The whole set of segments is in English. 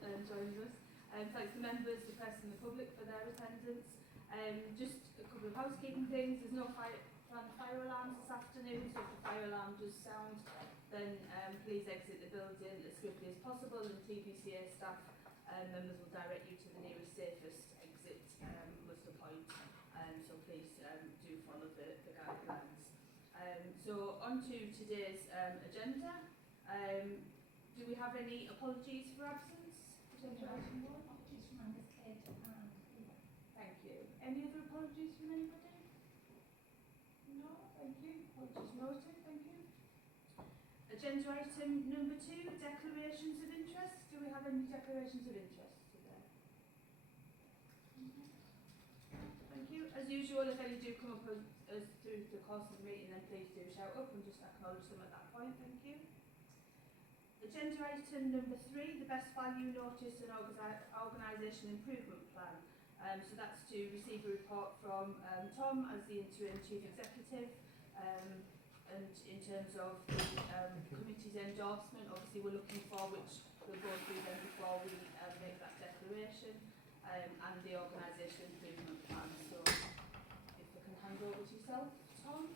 joining us. Thanks to members, the press and the public for their attendance. Just a couple of housekeeping things. There's no planned fire alarms this afternoon, so if the fire alarm does sound, then please exit the building as swiftly as possible, and TVCA staff members will direct you to the nearest safest exit, Worcester Point. So please do follow the guidelines. So on to today's agenda. Do we have any apologies for absence? Apologies from Angus Kate and Thank you. Any other apologies from anybody? No, thank you. Apologies noted, thank you. Agenda item number 2, declarations of interest. Do we have any declarations of interest today? Thank you. As usual, if any do come up as through the course of the meeting, then please do shout up and just acknowledge them at that point. Thank you. Agenda item number 3, the best value notice and organisation improvement plan. So that's to receive a report from Tom as the interim chief executive, and in terms of the committee's endorsement, obviously we're looking for, which we'll go through then before we make that declaration, and the organisation improvement plan. So if I can hand over to yourself, Tom,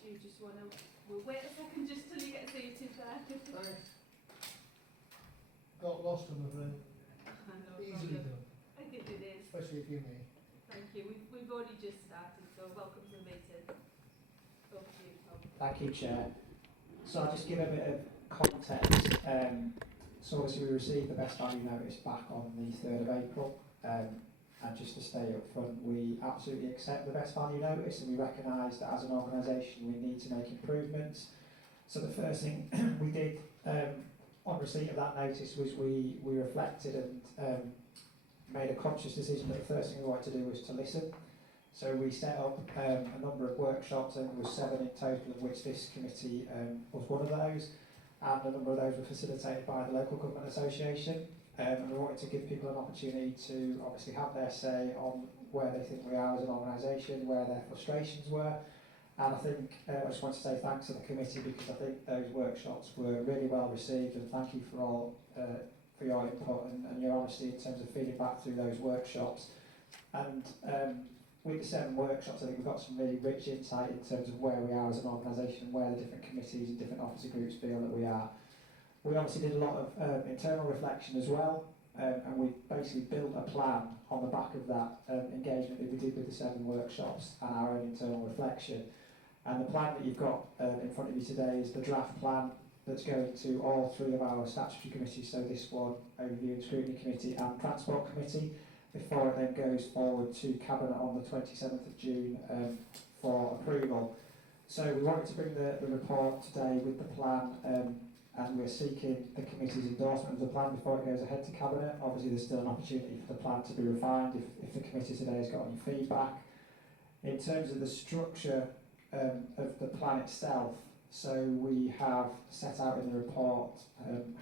do you just want to, we'll wait a second just till you get seated there. Thanks. Got lost, I'm afraid. No Easily problem. done, I think it is. especially if you may. Thank you. We've already just started, so welcome to the meeting. Over to you, Tom. Thank you, Chair. So I'll just give a bit of context. So obviously we received the best value notice back on the 3rd of April. And just to stay up front, we absolutely accept the best value notice, and we recognise that as an organisation we need to make improvements. So the first thing we did on receipt of that notice was we reflected and made a conscious decision that the first thing we wanted to do was to listen. So we set up a number of workshops, and there was 7 in total, of which this committee was one of those, and a number of those were facilitated by the Local Government Association. And we wanted to give people an opportunity to obviously have their say on where they think we are as an organisation, where their frustrations were. And I think I just want to say thanks to the committee, because I think those workshops were really well received, and thank you for all for your input and your honesty in terms of feeding back through those workshops. And with the 7 workshops, I think we've got some really rich insight in terms of where we are as an organisation and where the different committees and different officer groups feel that we are. We obviously did a lot of internal reflection as well, and we basically built a plan on the back of that engagement that we did with the 7 workshops and our own internal reflection. And the plan that you've got in front of you today is the draft plan that's going to all 3 of our statutory committees, so this one, Overview and Scrutiny Committee and Transport Committee, before it then goes forward to Cabinet on the 27th of June for approval. So we wanted to bring the report today with the plan, and we're seeking the committee's endorsement of the plan before it goes ahead to Cabinet. Obviously there's still an opportunity for the plan to be refined if the committee today has got any feedback. In terms of the structure of the plan itself, so we have set out in the report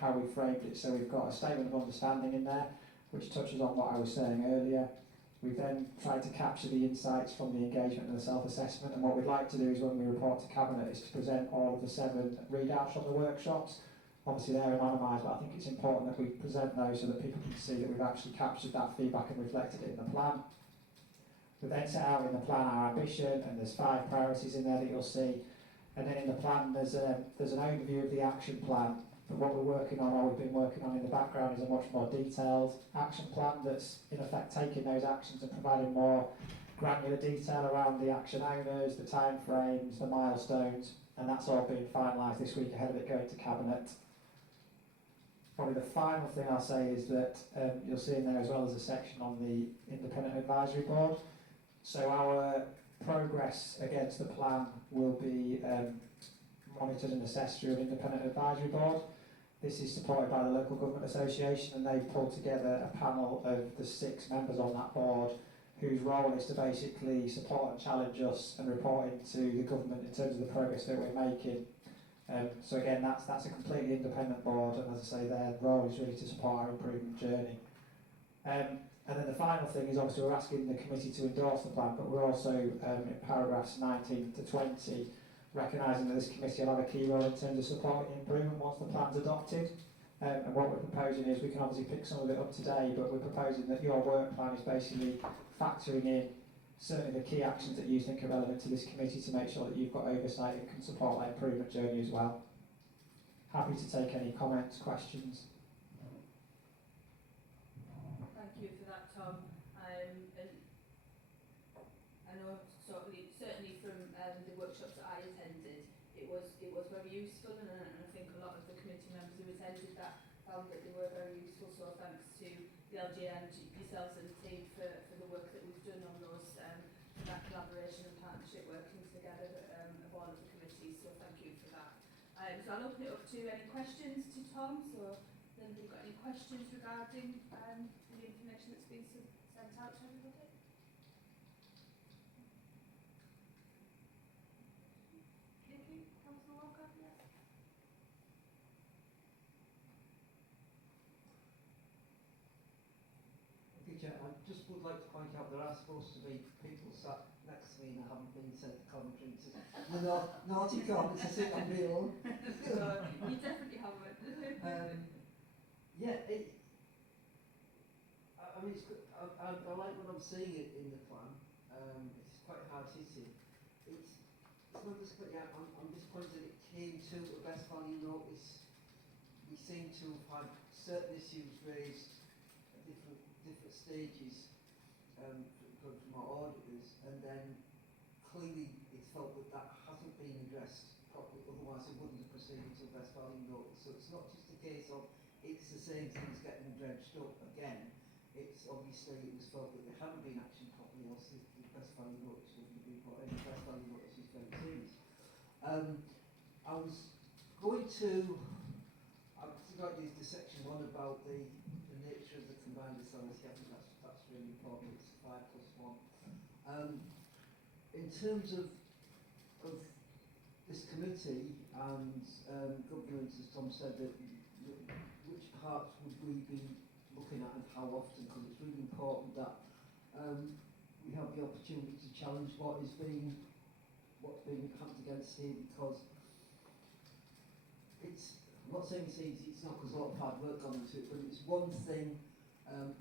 how we framed it. So we've got a statement of understanding in there, which touches on what I was saying earlier. We've then tried to capture the insights from the engagement and the self-assessment, and what we'd like to do is when we report to Cabinet is to present all of the 7 readouts from the workshops. Obviously they're anonymised, but I think it's important that we present those so that people can see that we've actually captured that feedback and reflected it in the plan. We then set out in the plan our ambition, and there's 5 priorities in there that you'll see. And then in the plan there's an overview of the action plan. But what we're working on, or we've been working on in the background, is a much more detailed action plan that's in effect taking those actions and providing more granular detail around the action owners, the time frames, the milestones, and that's all being finalised this week ahead of it going to Cabinet. Probably the final thing I'll say is that you'll see in there as well as a section on the Independent Advisory Board. So our progress against the plan will be monitored and assessed through an Independent Advisory Board. This is supported by the Local Government Association, and they've pulled together a panel of the 6 members on that board whose role is to basically support and challenge us and report into the government in terms of the progress that we're making. So again, that's a completely independent board, and as I say, their role is really to support our improvement journey. And then the final thing is obviously we're asking the committee to endorse the plan, but we're also in paragraphs 19 to 20 recognising that this committee will have a key role in terms of supporting improvement once the plan's adopted. And what we're proposing is, we can obviously pick some of it up today, but we're proposing that your work plan is basically factoring in certainly the key actions that you think are relevant to this committee to make sure that you've got oversight and can support that improvement journey as well. Happy to take any comments, questions. Thank you for that, Tom. And I know certainly from the workshops that I attended, it was very useful, and I think a lot of the committee members who attended that found that they were very useful. So thanks to the LGA and yourselves and the team for the work that we've done on those, that collaboration and partnership working together of all of the committees. So thank you for that. So I'll open it up to any questions to Tom. So has anybody got any questions regarding the information that's been sent out to everybody? Vicky, Councillor Walker, yes. Okay, Chair, I just would like to point out there are supposed to be people sat next to me and I haven't been sent to Coventry to the naughty corner to sit on my own. So you definitely haven't. Yeah, I mean, it's good. I like what I'm seeing in the plan. It's quite hard hitting. It's not just, but yeah, I'm disappointed it came to a best value notice. We seem to have had certain issues raised at different stages from our auditors, and then clearly it's felt that hasn't been addressed properly, otherwise it wouldn't have proceeded to a best value notice. So it's not just a case of it's the same things getting dredged up again. It's obviously it was felt that they hadn't been actioned properly, else the best value notice wouldn't have been put in. The best value notice is very serious. I was going to the section 1 about the nature of the combined authority. I think that's really important. It's 5+1. In terms of this committee and governance, as Tom said, that which parts would we be looking at and how often? Because it's really important that we have the opportunity to challenge what's being hacked against here, because I'm not saying it's easy, it's not, because a lot of hard work gone into it, but it's one thing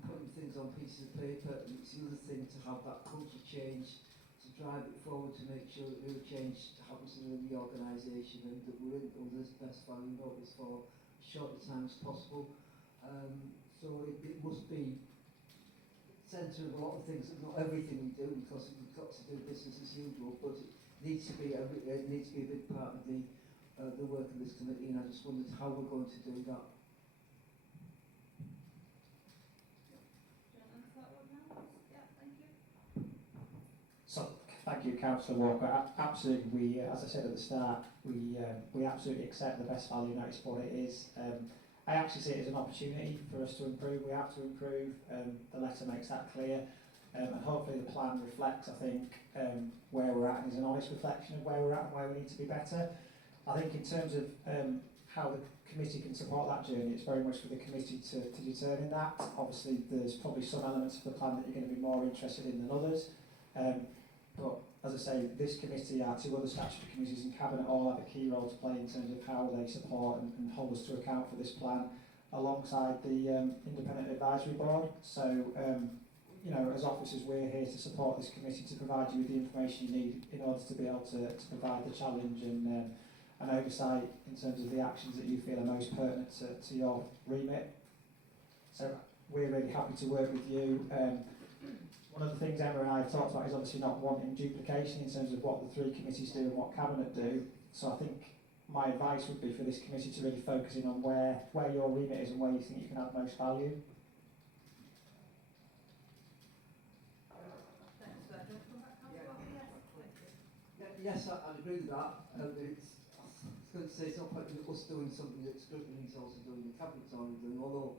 putting things on pieces of paper, and it's the other thing to have that culture change, to drive it forward, to make sure that real change happens in the organisation, and that we're in others' best value notice for as short a time as possible. So it must be centre of a lot of things, not everything we do, because we've got to do business as usual, but it needs to be a big part of the work of this committee, and I just wondered how we're going to do that. So, thank you, Councillor Walker. Absolutely, we, as I said at the start, we absolutely accept the best value notice for what it is. I actually see it as an opportunity for us to improve. We have to improve. The letter makes that clear, and hopefully the plan reflects, I think, where we're at, and is an honest reflection of where we're at and where we need to be better. I think in terms of how the committee can support that journey, it's very much for the committee to determine that. Obviously, there's probably some elements of the plan that you're going to be more interested in than others. But as I say, this committee, our two other statutory committees and Cabinet all have a key role to play in terms of how they support and hold us to account for this plan, alongside the Independent Advisory Board. So, you know, as officers, we're here to support this committee to provide you with the information you need in order to be able to provide the challenge and oversight in terms of the actions that you feel are most pertinent to your remit. So we're really happy to work with you. One of the things Emma and I have talked about is obviously not wanting duplication in terms of what the three committees do and what Cabinet do. So I think my advice would be for this committee to really focus in on where your remit is and where you think you can add most value. Yes, I'd agree with that. It's going to say it's not like us doing something that scrutiny is also doing, the Cabinet's already doing, although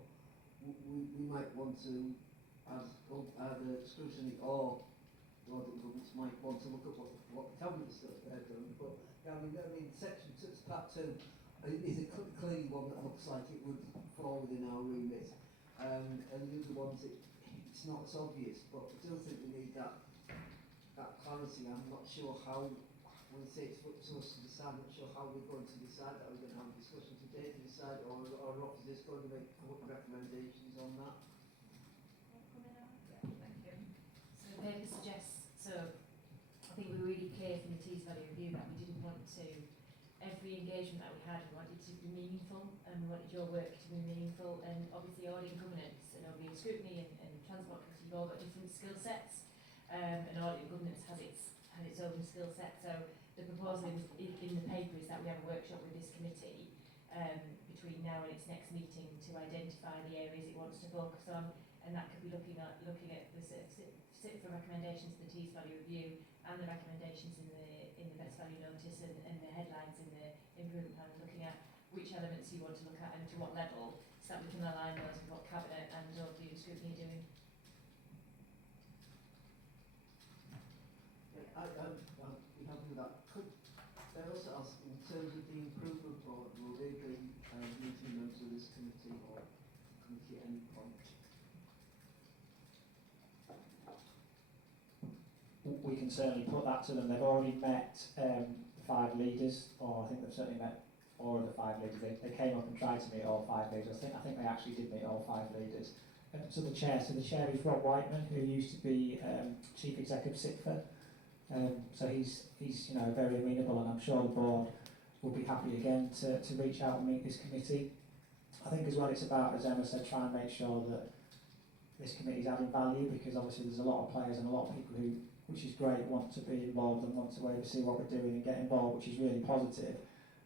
we might want to add either scrutiny or the governments might want to look at what the Cabinet's doing. But yeah, I mean, section 2, part 2 is clearly one that looks like it would fall within our remit, and the other ones it's not as obvious, but I still think we need that clarity. I'm not sure how we say it's up to us to decide, I'm not sure how we're going to decide that. We're going to have a discussion today to decide, or not, is this going to make recommendations on that? Thank you. So the paper suggests, so I think we were really clear from the Tees Value Review that we didn't want to, every engagement that we had, we wanted to be meaningful, and we wanted your work to be meaningful, and obviously audit and governance and audit and scrutiny and transport, because you've all got different skill sets, and audit and governance has its own skill set. So the proposal in the paper is that we have a workshop with this committee between now and its next meeting to identify the areas it wants to focus on, and that could be looking at the sit for recommendations in the Tees Value Review and the recommendations in the Best Value Notice and the headlines in the improvement plan, looking at which elements you want to look at and to what level, so that we can align those with what Cabinet and Overview and Scrutiny are doing. I'll be happy with that. Could I also ask, in terms of the improvement board, will they be meeting members of this committee or committee at any point? We can certainly put that to them. They've already met the 5 leaders, or I think they've certainly met 4 of the 5 leaders. They came up and tried to meet all 5 leaders. I think they actually did meet all 5 leaders. So the chair is Rob Whiteman, who used to be chief executive of SITFA. So he's very amenable, and I'm sure the board will be happy again to reach out and meet this committee. I think as well it's about, as Emma said, try and make sure that this committee is adding value, because obviously there's a lot of players and a lot of people who, which is great, want to be involved and want to oversee what we're doing and get involved, which is really positive.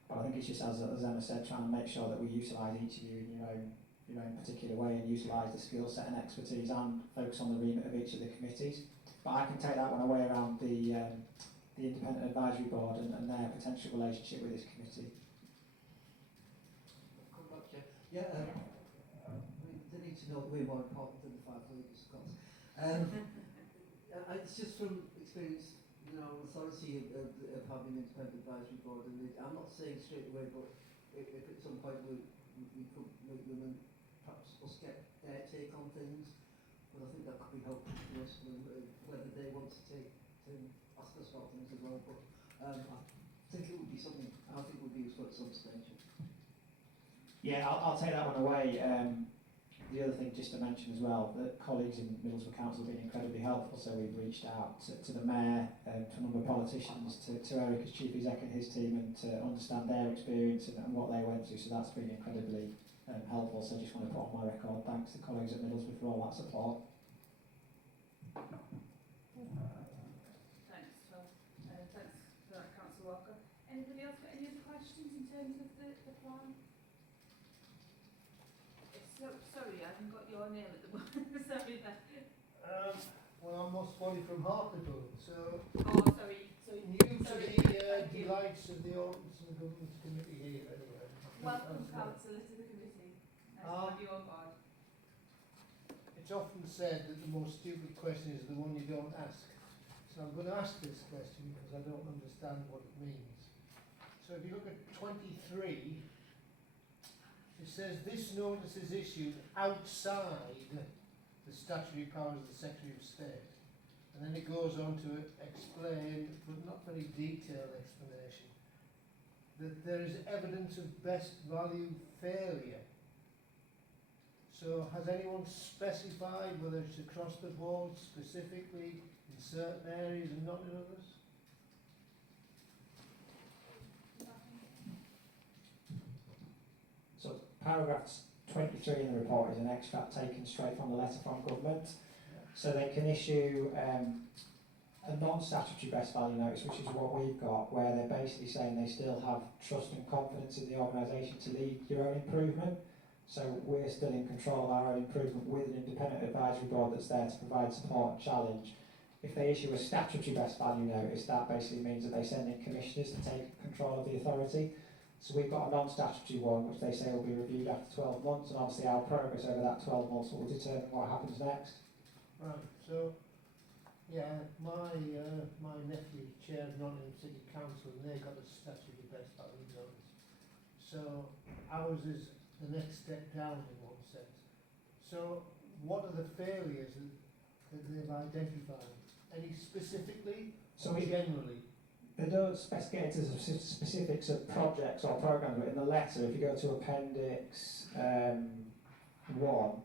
But I think it's just, as Emma said, trying to make sure that we utilise each of you in your own particular way, and utilise the skill set and expertise, and focus on the remit of each of the committees. But I can take that one away around the Independent Advisory Board and their potential relationship with this committee. Come back, Chair. Yeah, they need to know way more important than the 5 leaders, of course. It's just from experience, authority of having an independent advisory board, and I'm not saying straight away, but if at some point we could meet them and perhaps us get their take on things, but I think that could be helpful to us, whether they want to ask us about things as well. But I think it would be something I think would be useful at some stage. Yeah, I'll take that one away. The other thing just to mention as well, that colleagues in Middlesbrough Council have been incredibly helpful, so we've reached out to the Mayor, to a number of politicians, to Eric as Chief Exec and his team, and to understand their experience and what they went through, so that's been incredibly helpful. So I just want to put on my record thanks to colleagues at Middlesbrough for all that support. Thanks, Phil. Thanks for that, Councillor Walker. Anybody else got any other questions in terms of the plan? Sorry, I haven't got your name at the moment. Sorry there. Well, I'm Moss Body from Hartlepool, so Oh, sorry. new to Sorry. the delights of the Audit and Governance Committee here, anyway. Welcome, Councillor, to the committee. Nice to have you on board. It's often said that the most stupid question is the one you don't ask. So I'm going to ask this question because I don't understand what it means. So if you look at 23, it says this notice is issued outside the statutory powers of the Secretary of State. And then it goes on to explain, but not very detailed explanation, that there is evidence of best value failure. So has anyone specified whether it's across the board, specifically in certain areas and not in others? So paragraph 23 in the report is an extract taken straight from the letter from government. So they can issue a non-statutory best value notice, which is what we've got, where they're basically saying they still have trust and confidence in the organisation to lead your own improvement. So we're still in control of our own improvement with an independent advisory board that's there to provide support and challenge. If they issue a statutory best value notice, that basically means that they send in commissioners to take control of the authority. So we've got a non-statutory one, which they say will be reviewed after 12 months, and obviously our progress over that 12 months will determine what happens next. Right, so, yeah, my nephew chairs Nottingham City Council, and they got a statutory best value notice. So ours is the next step down in one sense. So what are the failures that they've identified? Any specifically, So or generally? They don't get into the specifics of projects or programs, but in the letter, if you go to Appendix 1,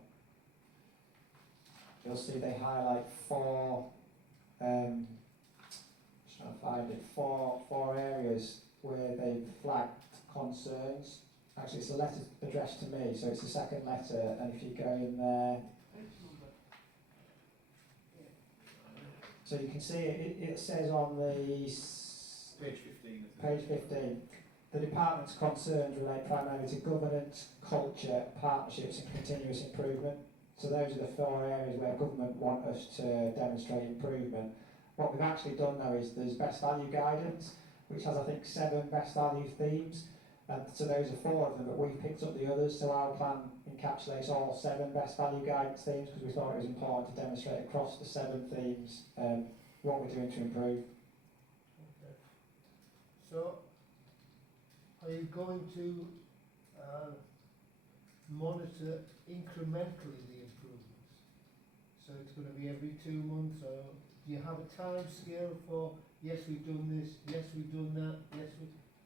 you'll see they highlight four, just trying to find it, four areas where they've flagged concerns. Actually, it's a letter addressed to me, so it's the second letter, and if you go in there, so you can see it says on the Page 15. page 15, the department's concerns relate primarily to governance, culture, partnerships and continuous improvement. So those are the four areas where government want us to demonstrate improvement. What we've actually done now is there's best value guidance, which has I think 7 best value themes. And so those are 4 of them, but we've picked up the others. So our plan encapsulates all 7 best value guidance themes because we thought it was important to demonstrate across the 7 themes what we're doing to improve. Okay. So, are you going to monitor incrementally the improvements? So it's going to be every 2 months, or do you have a time scale for, yes, we've done this, yes, we've done that,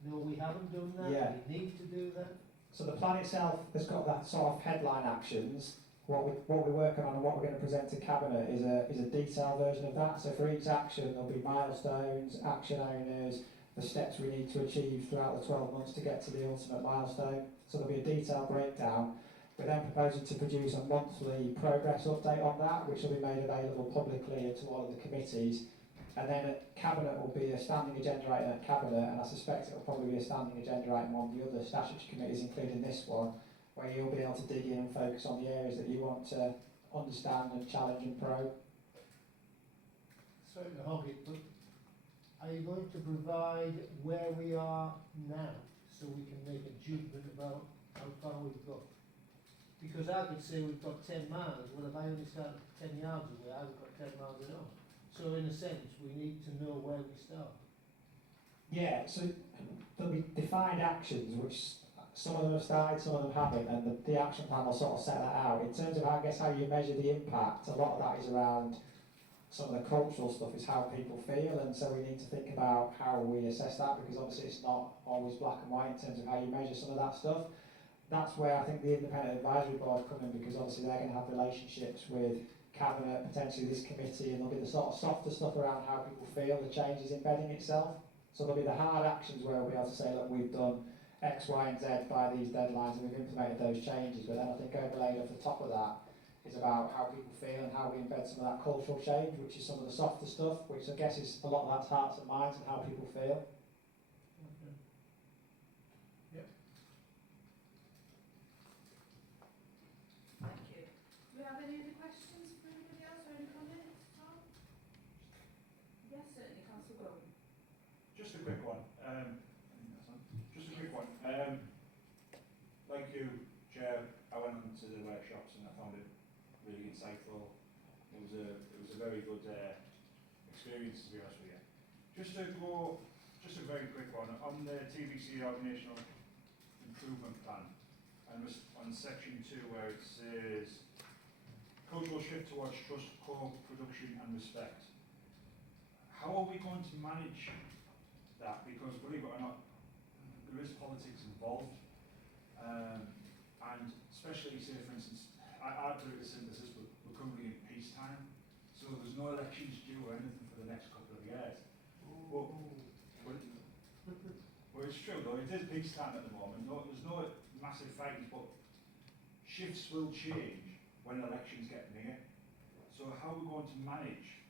no, we haven't done that, Yeah. we need to do that? So the plan itself has got that sort of headline actions. What we're working on and what we're going to present to Cabinet is a detailed version of that. So for each action there'll be milestones, action owners, the steps we need to achieve throughout the 12 months to get to the ultimate milestone. So there'll be a detailed breakdown. We're then proposing to produce a monthly progress update on that, which will be made available publicly to all of the committees. And then at Cabinet will be a standing agenda item at Cabinet, and I suspect it will probably be a standing agenda item on the other statutory committees, including this one, where you'll be able to dig in and focus on the areas that you want to understand and challenge and probe. Sorry to hog it, but are you going to provide where we are now so we can make a judgment about how far we've got? Because I could say we've got 10 miles, well if I only start 10 yards away, I've got 10 miles an hour. So in a sense, we need to know where we start. Yeah, so there'll be defined actions, which some of them have started, some of them haven't, and the action plan will sort of set that out. In terms of, I guess, how you measure the impact, a lot of that is around some of the cultural stuff, is how people feel, and so we need to think about how we assess that, because obviously it's not always black and white in terms of how you measure some of that stuff. That's where I think the independent advisory board come in, because obviously they're going to have relationships with Cabinet, potentially this committee, and there'll be the sort of softer stuff around how people feel the change is embedding itself. So there'll be the hard actions where we'll be able to say, look, we've done X, Y and Z by these deadlines and we've implemented those changes, but then I think overlaid off the top of that is about how people feel and how we embed some of that cultural change, which is some of the softer stuff, which I guess is a lot of that's hearts and minds and how people feel. Okay. Yep. Thank you. Do we have any other questions for anybody else or any comments, Tom? Yes, certainly, Councillor Gold. Just a quick one. Just a quick one. Like you, Chair, I went on to the workshops and I found it really insightful. It was a very good experience, to be honest with you. Just a very quick one on the TVCA Organisational Improvement Plan, and on section 2 where it says cultural shift towards trust, co-production and respect. How are we going to manage that? Because believe it or not, there is politics involved, and especially, say for instance, I put it as simple as this, we're currently in peacetime, so there's no elections due or anything for the next couple of years. Well, it's true though, it is peacetime at the moment. No, there's no massive fighting, but shifts will change when elections get near. So how are we going to manage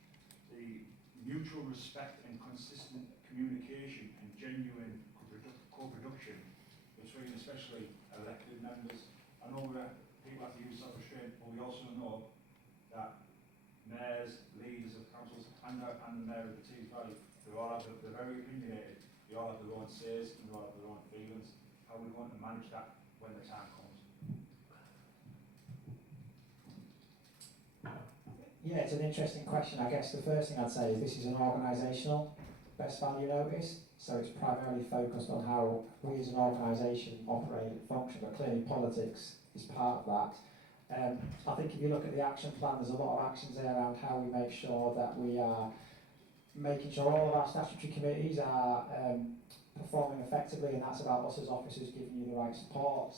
the mutual respect and consistent communication and genuine co-production between especially elected members? I know people have to use self-restraint, but we also know that mayors, leaders of councils and the mayor of the Tees Valley, they're very opinionated, they all have their own says and they all have their own feelings. How are we going to manage that when the time comes? Yeah, it's an interesting question. I guess the first thing I'd say is this is an organisational best value notice, so it's primarily focused on how we as an organisation operate and function, but clearly politics is part of that. I think if you look at the action plan, there's a lot of actions there around how we make sure that we are making sure all of our statutory committees are performing effectively, and that's about us as officers giving you the right support,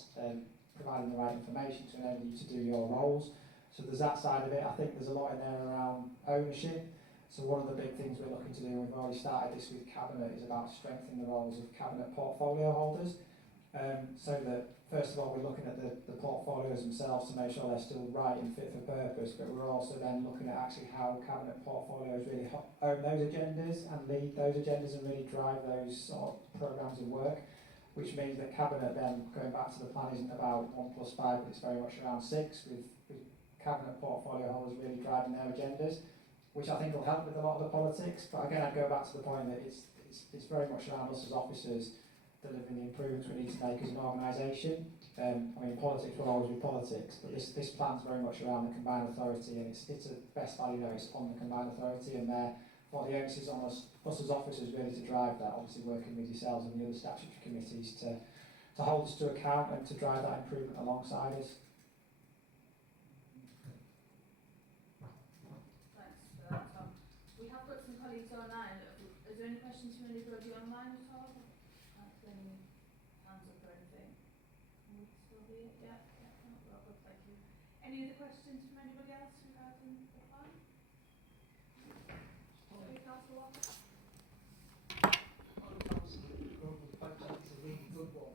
providing the right information to enable you to do your roles. So there's that side of it. I think there's a lot in there around ownership. So one of the big things we're looking to do, and we've already started this with Cabinet, is about strengthening the roles of Cabinet portfolio holders. So that, first of all, we're looking at the portfolios themselves to make sure they're still right and fit for purpose, but we're also then looking at actually how Cabinet portfolios really own those agendas and lead those agendas and really drive those sort of programmes of work, which means that Cabinet then, going back to the plan, isn't about 1 plus 5, but it's very much around 6, with Cabinet portfolio holders really driving their agendas, which I think will help with a lot of the politics. But again, I'd go back to the point that it's very much around us as officers delivering the improvements we need to make as an organisation. I mean, politics will always be politics, but this plan's very much around the combined authority, and it's a best value notice on the combined authority, and therefore the onus is on us as officers really to drive that, obviously working with yourselves and the other statutory committees to hold us to account and to drive that improvement alongside us. Thanks for that, Tom. We have got some colleagues online. Is there any questions from anybody online at all? Any hands up or anything? Can we still hear? Yeah, no, well, good, thank you. Any other questions from anybody else regarding the plan? Sorry, Councillor Walker? It's a really good one.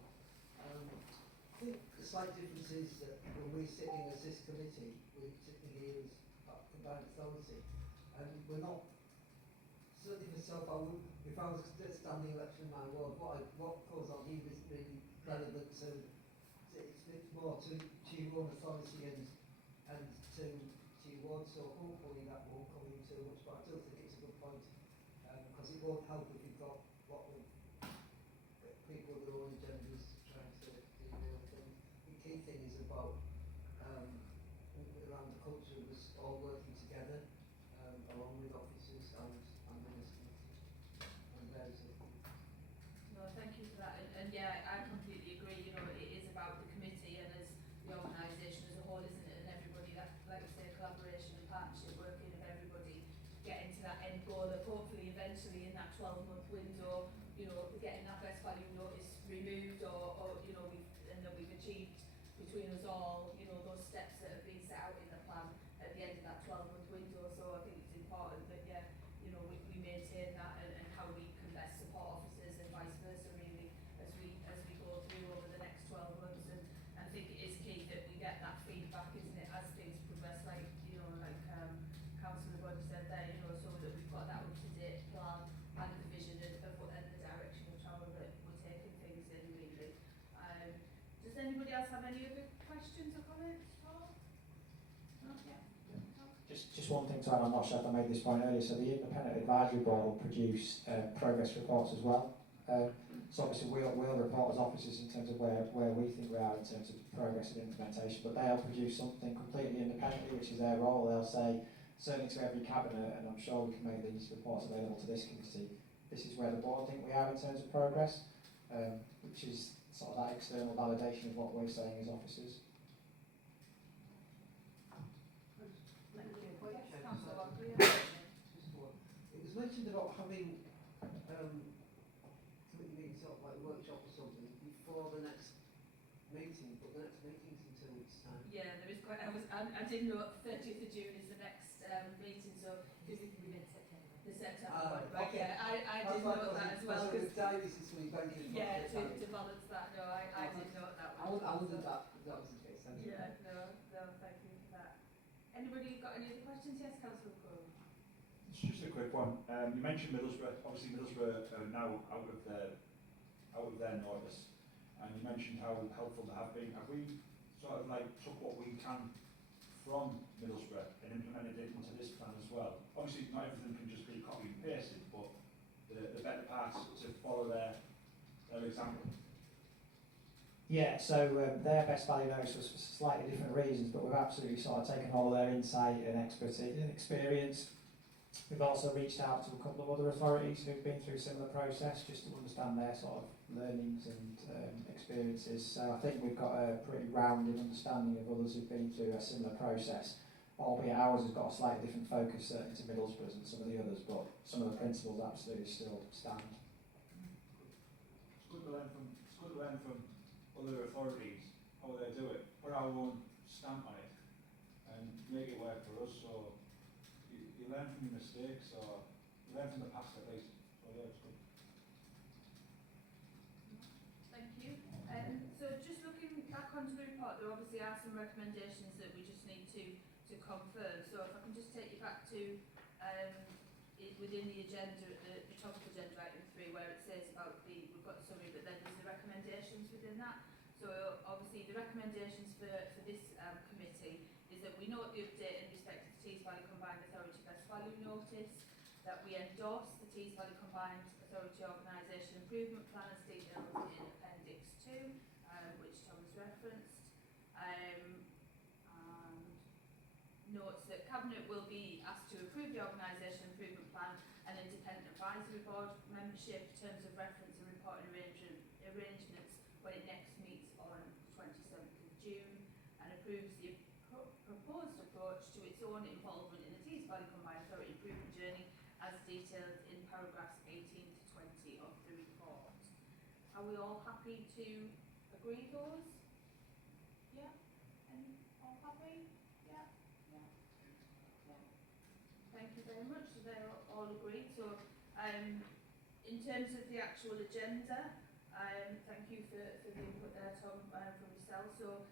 I think the slight difference is that when we're sitting as this committee, we're sitting here as combined authority, and we're not, certainly myself, if I was standing election in my ward, what cause I'll give isn't really relevant to, it's more to your own authority and to your ward, so hopefully that won't come in too much, but I still think it's a good point, because it won't help if you've got what with people with their own agendas trying to do their own thing. The key thing is about around the culture of us all working together, along with officers and ministers and various other things. No, thank you for that. And yeah, I completely agree. You know, it is about the committee and as the organisation as a whole, isn't it? And everybody, that, like you say, collaboration and partnership working of everybody getting to that end goal of hopefully eventually in that 12-month window, you know, getting that best value notice removed or you know, we've achieved between us all, you know, those steps that have been set out in the plan at the end of that 12-month window. So I think it's important that, yeah, you know, we maintain that and how we can best support officers and vice versa really as we go through over the next 12 months. And I think it is key that we get that feedback, isn't it, as things progress, like, you know, like Councillor Body said there, you know, so that we've got that up-to-date plan and the vision of what and the direction of travel that we're taking things in really. Does anybody else have any other questions or comments at all? No? Yeah. Just one thing to add, I'm not sure if I made this point earlier, so the Independent Advisory Board will produce progress reports as well. So obviously we'll report as officers in terms of where we think we are in terms of progress and implementation, but they'll produce something completely independently, which is their role. They'll say, certainly to every cabinet, and I'm sure we can make these reports available to this committee, this is where the board think we are in terms of progress, which is sort of that external validation of what we're saying as officers. It was mentioned about having committee meetings, sort of like a workshop or something, before the next meeting, but the next meeting's in 2 weeks' time. Yeah, there is quite. I did know 30th of June is the next meeting, so We meant September. the September one, right? Okay. Yeah, I did note that as well. Because diaries this week, thank you. Yeah, to balance that. No, I did note that one. I wouldn't that was the case. Thank you. Yeah, no, thank you for that. Anybody got any other questions? Yes, Councillor Cole. It's just a quick one. You mentioned Middlesbrough. Obviously, Middlesbrough are now out of their notice, and you mentioned how helpful they have been. Have we sort of like took what we can from Middlesbrough and implemented it into this plan as well? Obviously, not everything can just be copied and pasted, but the better parts to follow their example. Yeah, so their best value notice was for slightly different reasons, but we've absolutely sort of taken all of their insight and expertise and experience. We've also reached out to a couple of other authorities who've been through a similar process just to understand their sort of learnings and experiences. So I think we've got a pretty rounded understanding of others who've been through a similar process. albeit ours has got a slightly different focus certainly to Middlesbrough's and some of the others, but some of the principles absolutely still stand. It's good to learn from other authorities how they do it, put our own stamp on it, and make it work for us. So you learn from your mistakes, or you learn from the past at least. So yeah, it's good. Thank you. So just looking back onto the report, there obviously are some recommendations that we just need to confirm. So if I can just take you back to within the agenda, at the top of agenda item 3, where it says about we've got the summary, but then there's the recommendations within that. So obviously the recommendations for this committee is that we note the update in respect to the Tees Valley Combined Authority Best Value Notice, that we endorse the Tees Valley Combined Authority Organisation Improvement Plan as detailed in Appendix 2, which Tom has referenced, and notes that Cabinet will be asked to approve the Organisation Improvement Plan and Independent Advisory Board membership, terms of reference and reporting arrangements when it next meets on 27th of June, and approves the proposed approach to its own involvement in the Tees Valley Combined Authority Improvement Journey as detailed in paragraphs 18 to 20 of the report. Are we all happy to agree those? Yeah? And all happy? Yeah? Yeah? Yeah. Thank you very much. So they're all agreed. So in terms of the actual agenda, thank you for the input there, Tom, from yourself. So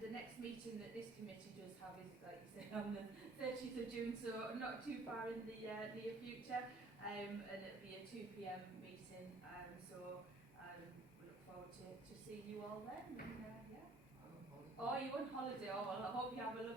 the next meeting that this committee does have is, like you said, on the 30th of June, so not too far in the near future, and it'll be a 2 p.m. meeting, so we look forward to seeing you all then. And, yeah. Oh, you on holiday? Oh, well, I hope you have a